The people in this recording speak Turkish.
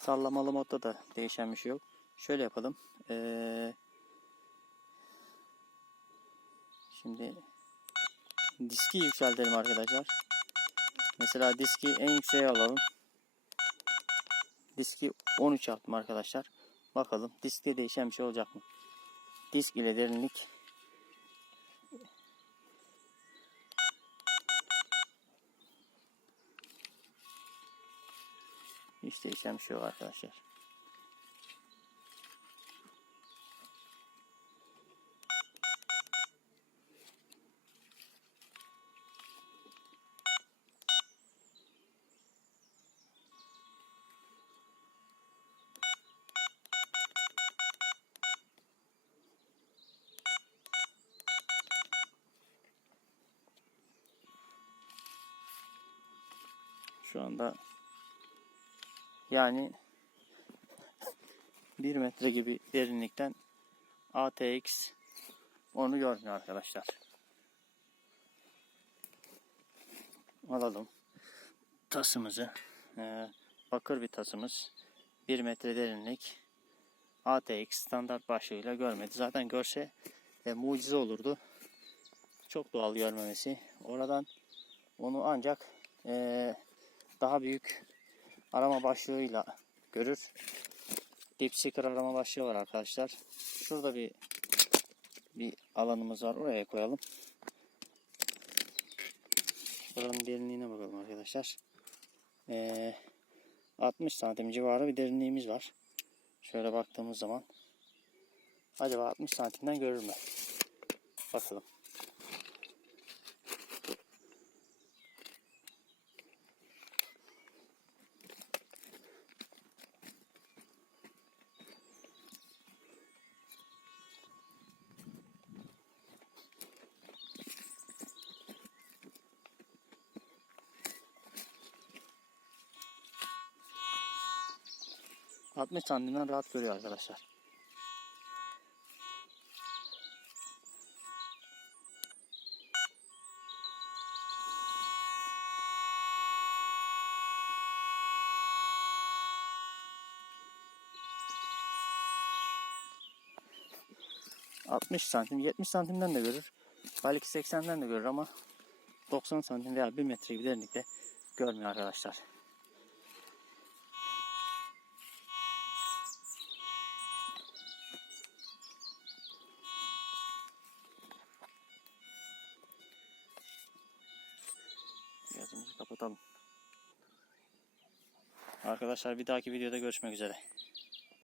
Sallamalı modda da değişen bir şey yok. Şöyle yapalım. Ee, şimdi diski yükseltelim arkadaşlar. Mesela diski en yükseğe alalım. Diski 13 yaptım arkadaşlar. Bakalım diskte değişen bir şey olacak mı? Disk ile derinlik hiç değişen arkadaşlar. Şu anda yani 1 metre gibi derinlikten ATX onu görmüyor arkadaşlar. Alalım tasımızı. Ee, bakır bir tasımız. 1 metre derinlik. ATX standart başlığıyla görmedi. Zaten görse e, mucize olurdu. Çok doğal görmemesi. Oradan onu ancak e, daha büyük arama başlığıyla görür. Deep arama başlığı var arkadaşlar. Şurada bir bir alanımız var. Oraya koyalım. Buranın derinliğine bakalım arkadaşlar. Ee, 60 santim civarı bir derinliğimiz var. Şöyle baktığımız zaman acaba 60 santimden görür mü? Bakalım. ...60 santimden rahat görüyor arkadaşlar. ...60 santim, 70 santimden de görür. Belki 80'den de görür ama... ...90 santim veya 1 metre gibi derinlikte görmüyor arkadaşlar. Kapatalım. Arkadaşlar bir dahaki videoda görüşmek üzere.